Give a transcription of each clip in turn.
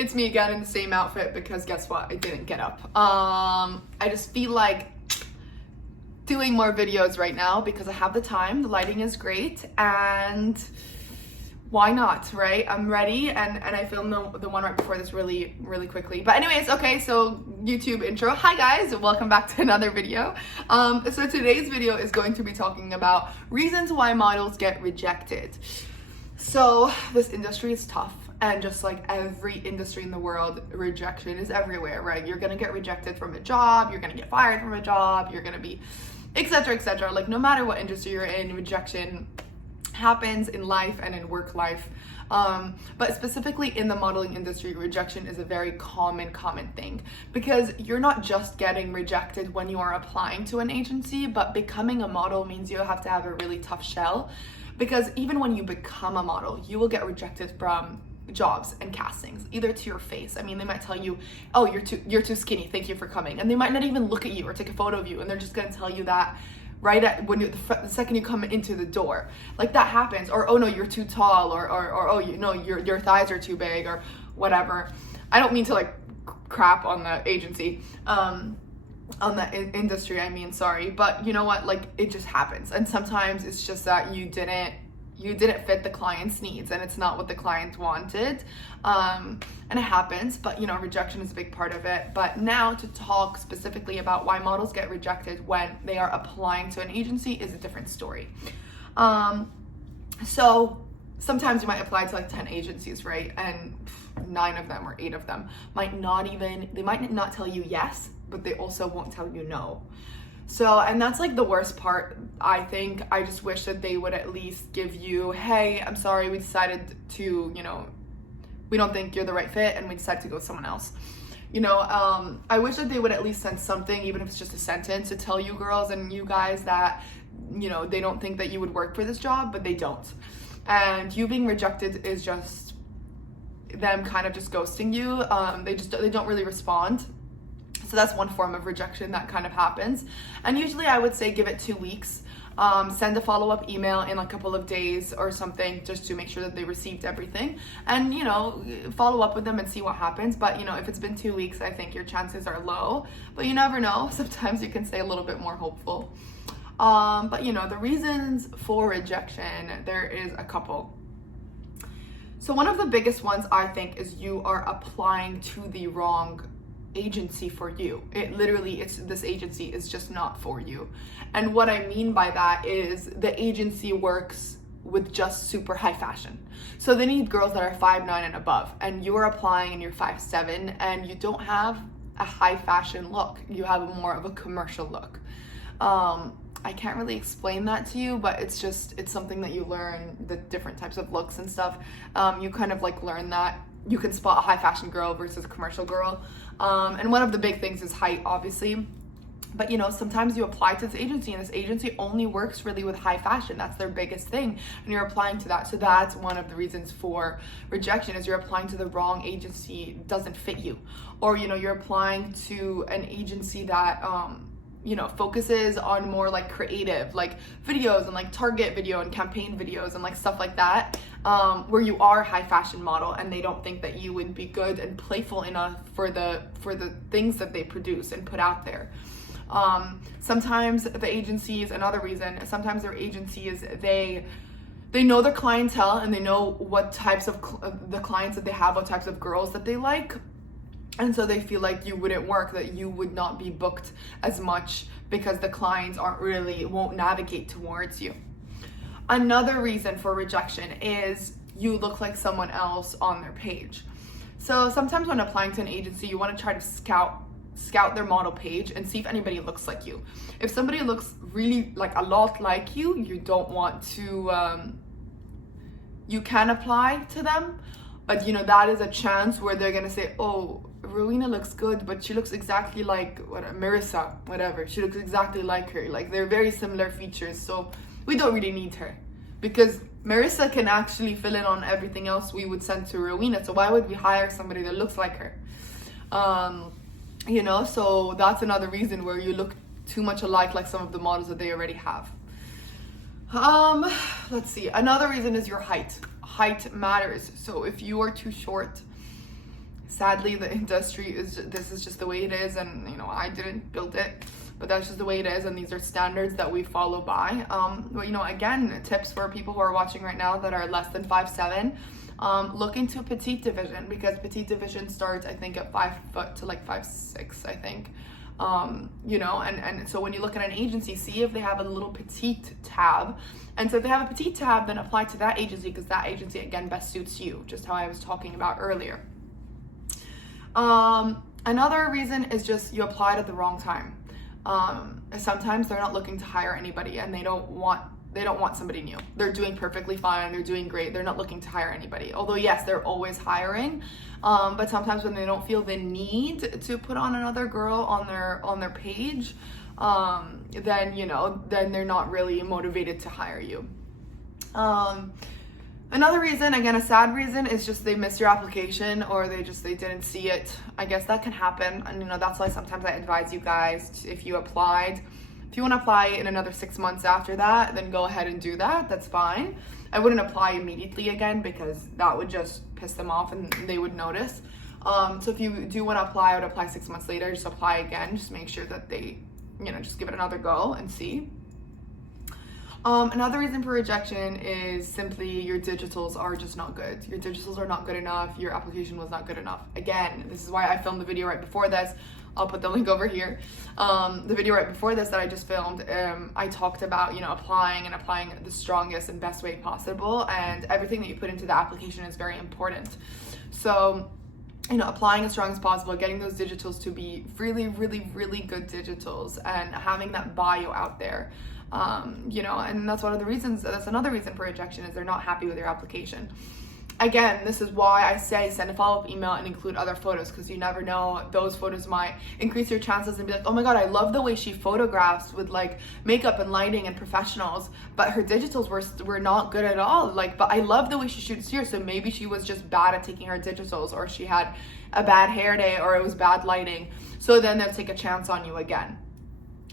It's me again in the same outfit because guess what? I didn't get up. I just feel like doing more videos right now because I have the time, the lighting is great, and why not, right? I'm ready, and I filmed the one right before this really quickly. But anyways, okay, so YouTube intro. Hi guys, welcome back to another video. So today's video is going to be talking about reasons why models get rejected. So this industry is tough, and just like every industry in the world, rejection is everywhere, right? You're gonna get rejected from a job, you're gonna get fired from a job, you're gonna be etc, etc. Like no matter what industry you're in, rejection happens in life and in work life. But specifically in the modeling industry, rejection is a very common thing, because you're not just getting rejected when you are applying to an agency, but becoming a model means you have to have a really tough shell, because even when you become a model, you will get rejected from jobs and castings, either to your face. I mean, they might tell you, oh, you're too skinny, thank you for coming, and they might not even look at you or take a photo of you, and they're just gonna tell you that right at when the second you come into the door. Like that happens. Or oh no, you're too tall, or oh, you know, your thighs are too big, or whatever. I don't mean to like crap on the agency, on the industry, I mean, sorry, but you know what, like it just happens. And sometimes it's just that you didn't fit the client's needs, and it's not what the client wanted, and it happens. But you know, rejection is a big part of it. But now to talk specifically about why models get rejected when they are applying to an agency is a different story. So sometimes you might apply to like 10 agencies, right? And 9 of them or 8 of them might not tell you yes, but they also won't tell you no. So, and that's like the worst part, I think. I just wish that they would at least give you, hey, I'm sorry, we decided to, you know, we don't think you're the right fit, and we decided to go with someone else. You know, I wish that they would at least send something, even if it's just a sentence, to tell you girls and you guys that, you know, they don't think that you would work for this job, but they don't. And you being rejected is just them kind of just ghosting you. They don't really respond. So that's one form of rejection that kind of happens. And usually I would say give it 2 weeks. Send a follow-up email in a couple of days or something, just to make sure that they received everything. And, you know, follow up with them and see what happens. But, you know, if it's been 2 weeks, I think your chances are low. But you never know. Sometimes you can stay a little bit more hopeful. But, you know, the reasons for rejection, there is a couple. So one of the biggest ones, I think, is you are applying to the wrong agency for you. This agency is just not for you. And what I mean by that is the agency works with just super high fashion. So they need girls that are 5'9" and above, and you're applying and you're 5'7", and you don't have a high fashion look. You have more of a commercial look. I can't really explain that to you, but it's something that you learn, the different types of looks and stuff. You kind of like learn that you can spot a high fashion girl versus a commercial girl. And one of the big things is height, obviously. But you know, sometimes you apply to this agency, and this agency only works really with high fashion. That's their biggest thing, and you're applying to that. So that's one of the reasons for rejection, is you're applying to the wrong agency, doesn't fit you. Or, you know, you're applying to an agency that, you know, focuses on more like creative, like videos and like target video and campaign videos and like stuff like that, where you are a high fashion model, and they don't think that you would be good and playful enough for the things that they produce and put out there. Sometimes the agencies, another reason, sometimes their agencies, they know their clientele, and they know what types of the clients that they have, what types of girls that they like. And so they feel like you wouldn't work, that you would not be booked as much because the clients won't navigate towards you. Another reason for rejection is you look like someone else on their page. So sometimes when applying to an agency, you want to try to scout their model page and see if anybody looks like you. If somebody looks really like a lot like you don't want to, you can apply to them, but you know, that is a chance where they're gonna say, oh, Rowena looks good, but she looks exactly like Marissa, whatever. She looks exactly like her. Like, they're very similar features, so we don't really need her, because Marissa can actually fill in on everything else we would send to Rowena. So why would we hire somebody that looks like her? You know, so that's another reason where you look too much alike, like some of the models that they already have. Let's see. Another reason is your height. Height matters. So if you are too short, sadly, the industry this is just the way it is, and you know, I didn't build it, but that's just the way it is, and these are standards that we follow by. But you know, again, tips for people who are watching right now that are less than 5'7". Look into petite division, because petite division starts, I think, at 5 foot to like 5'6", I think. You know, and so when you look at an agency, see if they have a little petite tab. And so if they have a petite tab, then apply to that agency, because that agency, again, best suits you, just how I was talking about earlier. Another reason is just you applied at the wrong time. Sometimes they're not looking to hire anybody, and they don't want somebody new. They're doing perfectly fine. They're doing great. They're not looking to hire anybody. Although yes, they're always hiring. But sometimes when they don't feel the need to put on another girl on their page, then, you know, then they're not really motivated to hire you. Another reason, again, a sad reason, is just they missed your application, or they didn't see it. I guess that can happen. And, you know, that's why sometimes I advise you guys, if you applied, if you want to apply in another 6 months after that, then go ahead and do that. That's fine. I wouldn't apply immediately again, because that would just piss them off and they would notice. So if you do want to apply, I would apply 6 months later. Just apply again. Just make sure that they, you know, just give it another go and see. Another reason for rejection is simply your digitals are just not good. Your digitals are not good enough. Your application was not good enough. Again, this is why I filmed the video right before this. I'll put the link over here. The video right before this that I just filmed, I talked about, you know, applying the strongest and best way possible, and everything that you put into the application is very important. So, you know, applying as strong as possible, getting those digitals to be really, really, really good digitals, and having that bio out there. You know, and that's one of the reasons, that's another reason for rejection, is they're not happy with your application. Again, this is why I say send a follow-up email and include other photos, because you never know, those photos might increase your chances and be like, oh my god, I love the way she photographs with like makeup and lighting and professionals, but her digitals were not good at all. Like, but I love the way she shoots here, so maybe she was just bad at taking her digitals, or she had a bad hair day, or it was bad lighting. So then they'll take a chance on you again.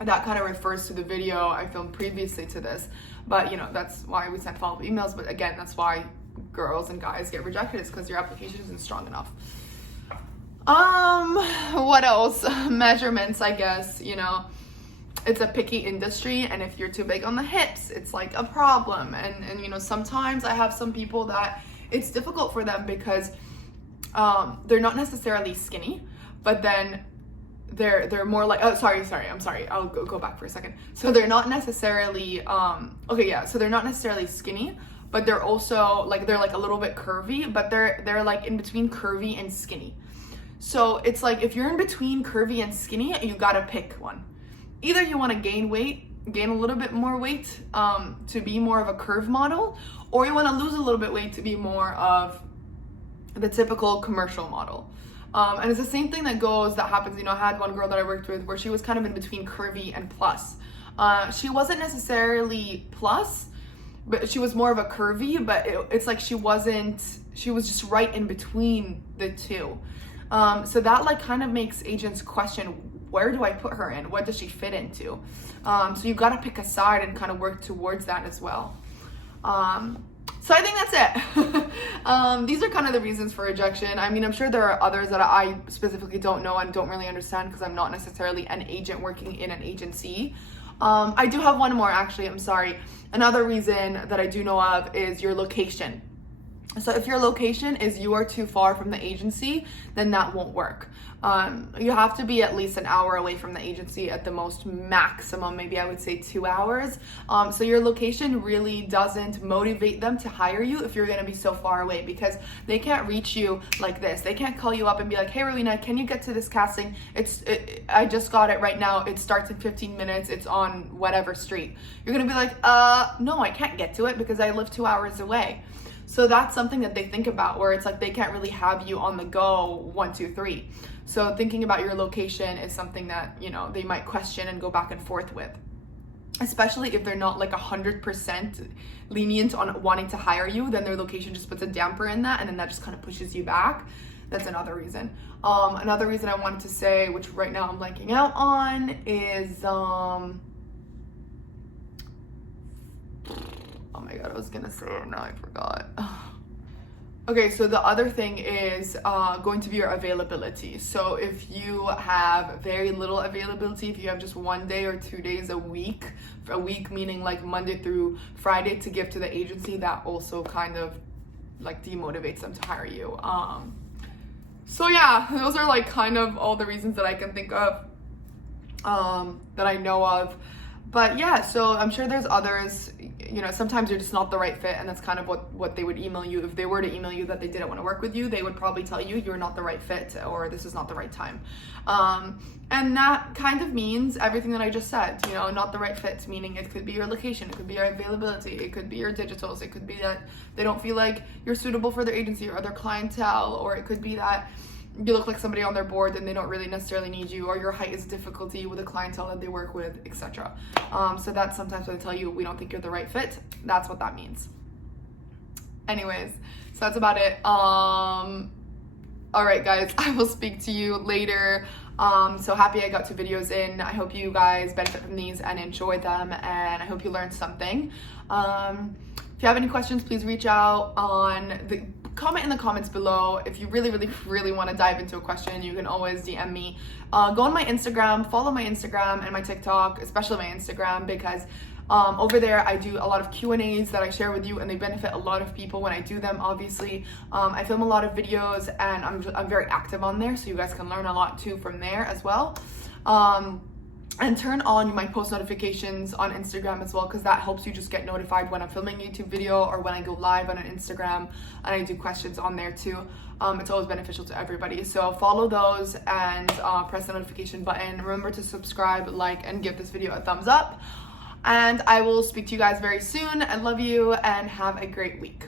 That kind of refers to the video I filmed previously to this, but you know, that's why we send follow-up emails. But again, that's why girls and guys get rejected, is because your application isn't strong enough. What else? Measurements, I guess. You know, it's a picky industry, and if you're too big on the hips, it's like a problem. And you know, sometimes I have some people that it's difficult for them because they're not necessarily skinny, but then they're more like, oh, sorry, I'm sorry, I'll go back for a second. So they're not necessarily so they're not necessarily skinny, but they're also like, they're like a little bit curvy, but they're like in between curvy and skinny. So it's like, if you're in between curvy and skinny, you gotta pick one. Either you want to gain a little bit more weight to be more of a curve model, or you want to lose a little bit weight to be more of the typical commercial model. And it's the same thing that happens, you know, I had one girl that I worked with where she was kind of in between curvy and plus. She wasn't necessarily plus, but she was more of a curvy, but it's like she was just right in between the two. So that like kind of makes agents question, where do I put her in? What does she fit into? So you got to pick a side and kind of work towards that as well. So I think that's it. These are kind of the reasons for rejection. I mean, I'm sure there are others that I specifically don't know and don't really understand, because I'm not necessarily an agent working in an agency. I do have one more, actually. I'm sorry. Another reason that I do know of is your location. So if your location is you are too far from the agency, then that won't work. You have to be at least an hour away from the agency at the most maximum, maybe I would say 2 hours. So your location really doesn't motivate them to hire you if you're gonna be so far away, because they can't reach you like this. They can't call you up and be like, hey Rowena, can you get to this casting? I just got it right now. It starts in 15 minutes. It's on whatever street. You're gonna be like, no, I can't get to it because I live 2 hours away. So that's something that they think about, where it's like they can't really have you on the go 1, 2, 3. So thinking about your location is something that, you know, they might question and go back and forth with, especially if they're not like 100% lenient on wanting to hire you. Then their location just puts a damper in that, and then that just kind of pushes you back. That's another reason. Another reason I wanted to say, which right now I'm blanking out on, is oh my god, I was gonna say it, now I forgot. Okay, so the other thing is going to be your availability. So if you have very little availability, if you have just 1 day or 2 days a week meaning like Monday through Friday to give to the agency, that also kind of like demotivates them to hire you. So yeah, those are like kind of all the reasons that I can think of, that I know of. But yeah, so I'm sure there's others. You know, sometimes you're just not the right fit, and that's kind of what they would email you. If they were to email you that they didn't want to work with you, they would probably tell you you're not the right fit, or this is not the right time. And that kind of means everything that I just said, you know, not the right fit, meaning it could be your location, it could be your availability, it could be your digitals, it could be that they don't feel like you're suitable for their agency or their clientele, or it could be that you look like somebody on their board and they don't really necessarily need you, or your height is a difficulty with the clientele that they work with, etc. So that's sometimes when they tell you we don't think you're the right fit, that's what that means. Anyways, so that's about it. All right, guys, I will speak to you later. So happy I got 2 videos in. I hope you guys benefit from these and enjoy them, and I hope you learned something. If you have any questions, please reach out comment in the comments below. If you really want to dive into a question, you can always DM me. Go on my Instagram, follow my Instagram and my TikTok, especially my Instagram, because over there I do a lot of Q&As that I share with you, and they benefit a lot of people when I do them. Obviously, I film a lot of videos, and I'm very active on there, so you guys can learn a lot too from there as well. And turn on my post notifications on Instagram as well, because that helps you just get notified when I'm filming a YouTube video or when I go live on an Instagram, and I do questions on there too. It's always beneficial to everybody. So follow those and press the notification button. Remember to subscribe, like, and give this video a thumbs up. And I will speak to you guys very soon. I love you and have a great week.